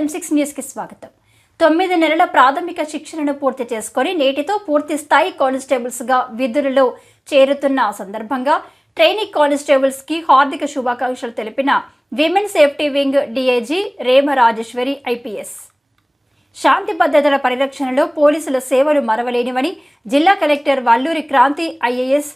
M6 news కి స్వాగతం. 9 నెలల ప్రాథమిక శిక్షణను పూర్తి చేసుకొని నేటితో పూర్తి స్థాయి కానిస్టేబుల్స్ గా విధులలో చేరుతున్న సందర్భంగా ట్రైనింగ్ కానిస్టేబుల్స్ కి హార్దిక శుభాకాంక్షలు తెలిపిన women safety wing DIG Rema Rajeswari IPS. శాంతి భద్రతల పరిరక్షణలో పోలీసుల సేవలు మరవలేనివని జిల్లా కలెక్టర్ వల్లూరి క్రాంతి ఐఏఎస్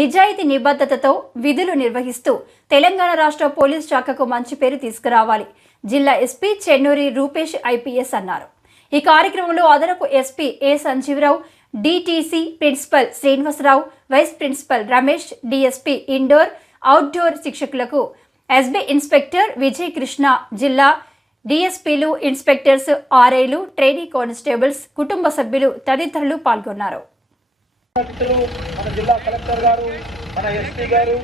నిజాయితీ నిబద్ధతతో విధులు నిర్వహిస్తూ తెలంగాణ రాష్ట్ర పోలీస్ శాఖకు మంచి పేరు తీసుకురావాలి. జిల్లా ఎస్పీ చెన్నూరి రూపేష్ ఐపీఎస్ అన్నారు. ఈ కార్యక్రమంలో అదనపు SP A Sanjeevarao, DTC principal Srinivasarao, vice principal Ramesh, DSP indoor outdoor శిక్షకులకు ఎస్బీ ఇన్స్పెక్టర్ విజయ్ కృష్ణ, జిల్లా డిఎస్పీలు, ఇన్స్పెక్టర్స్, ఆర్ఐలు, ట్రైనింగ్ కానిస్టేబుల్స్, కుటుంబ సభ్యులు తదితరులు పాల్గొన్నారు. మన జిల్లా కలెక్టర్ గారు, మన ఎస్పీ గారు,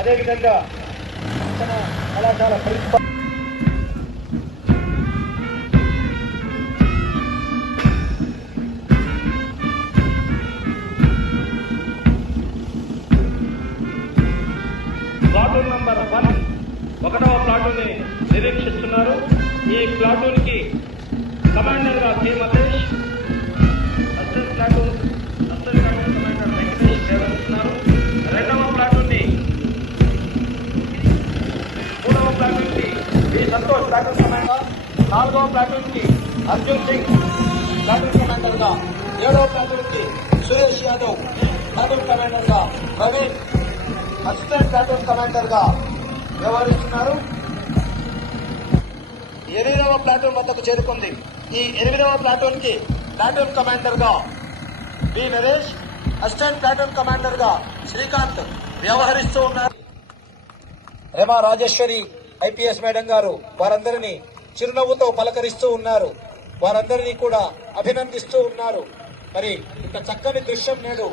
అదేవిధంగా మన కళాశాల ప్రిన్సిపల్ ప్లాటూన్ నంబర్ 1 ఒకటవ ప్లాటూన్ ని నిరీక్షిస్తున్నారు. ఈ ప్లాటూన్ కి కమాండర్ గా K Mallesh, assistant platoon commander Venkatesh సేవరిస్తున్నారు. రెండవ ప్లాటూన్ ని, మూడవ ప్లాటూన్ కి వి సంతోష్ ప్లాటూన్ కమాండర్, నాలుగవ ప్లాటూన్ కి అర్జున్ సింగ్ ప్లాటూన్ కమాండర్ గా, ఏడవ ప్లాటూన్ కి సురేష్ యాదవ్ ప్లాటూన్ కమాండర్ గా, ప్రవీణ్ అసిస్టెంట్ ప్లాటూన్ కమాండర్ గా వ్యవహరిస్తున్నారు. 8వ ప్లాటూన్ వద్దకు చేరుకుంది. ఈ 8వ ప్లాటూన్ కి ప్లాటూన్ కమాండర్ గా B Naresh, assistant platoon commander గా శ్రీకాంత్ వ్యవహరిస్తూ ఉన్నారు. రేమా రాజేశ్వరి ఐపీఎస్ మేడం గారు వారందరినీ చిరునవ్వుతో పలకరిస్తూ ఉన్నారు. వారందరినీ కూడా అభినందిస్తూ ఉన్నారు. మరి ఇంత చక్కని దృశ్యం నేడు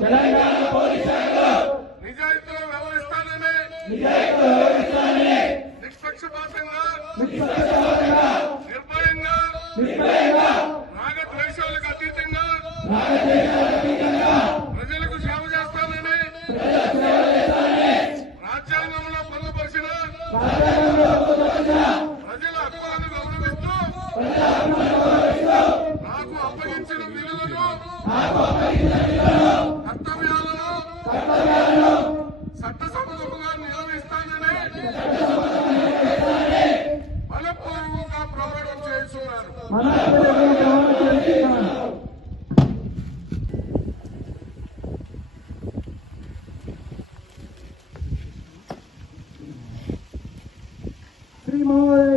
తెలంగాణ పోలీస్ శాఖలో నిజాయితీతో వ్యవహరిస్తానని నిష్పక్షపాతంగా నిర్భయంగా రాగద్వేషాలకు అతీతంగా ప్రజలకు సేవ చేస్తానని రాజ్యాంగంలో పొందుపరిచిన ప్రజల హక్కులను గౌరవిస్తూ నాకు అప్పగించిన విలువలను కర్తవ్యాలను చట్టసమ్మతంగా నిర్వహిస్తానని మనపూర్వకంగా ప్రమాణం చేస్తున్నారు. श्री महोदय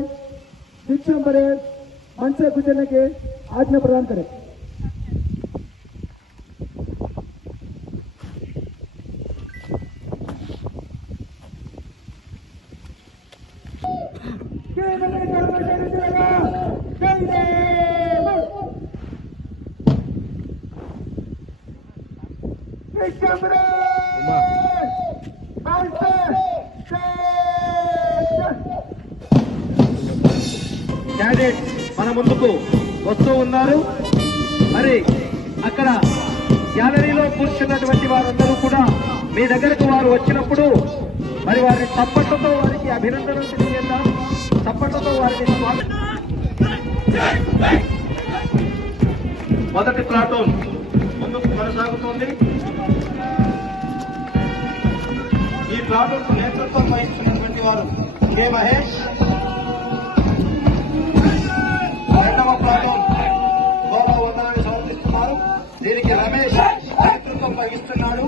दीक्षा परेड मंच से गुजरने के आज्ञा प्रदान करें. క్యాడెట్ మన ముందుకు వస్తూ ఉన్నారు. మరి అక్కడ గ్యాలరీలో కూర్చున్నటువంటి వారందరూ కూడా మీ దగ్గరకు వారు వచ్చినప్పుడు మరి వారి చప్పట్లతో వారికి అభినందనలు తెలియజేద్దాం. చప్పట్లతో వారిని స్వాగతం. మొదటి ప్లాటూన్ ముందుకు కొనసాగుతోంది. ప్లాటూన్ కు నేతృత్వం వహిస్తున్నటువంటి వారు కె మహేష్. రెండవ ప్లాటూన్ గౌరవ వందనాన్ని సమర్పిస్తున్నారు. దీనికి రమేష్ నేతృత్వం వహిస్తున్నాడు.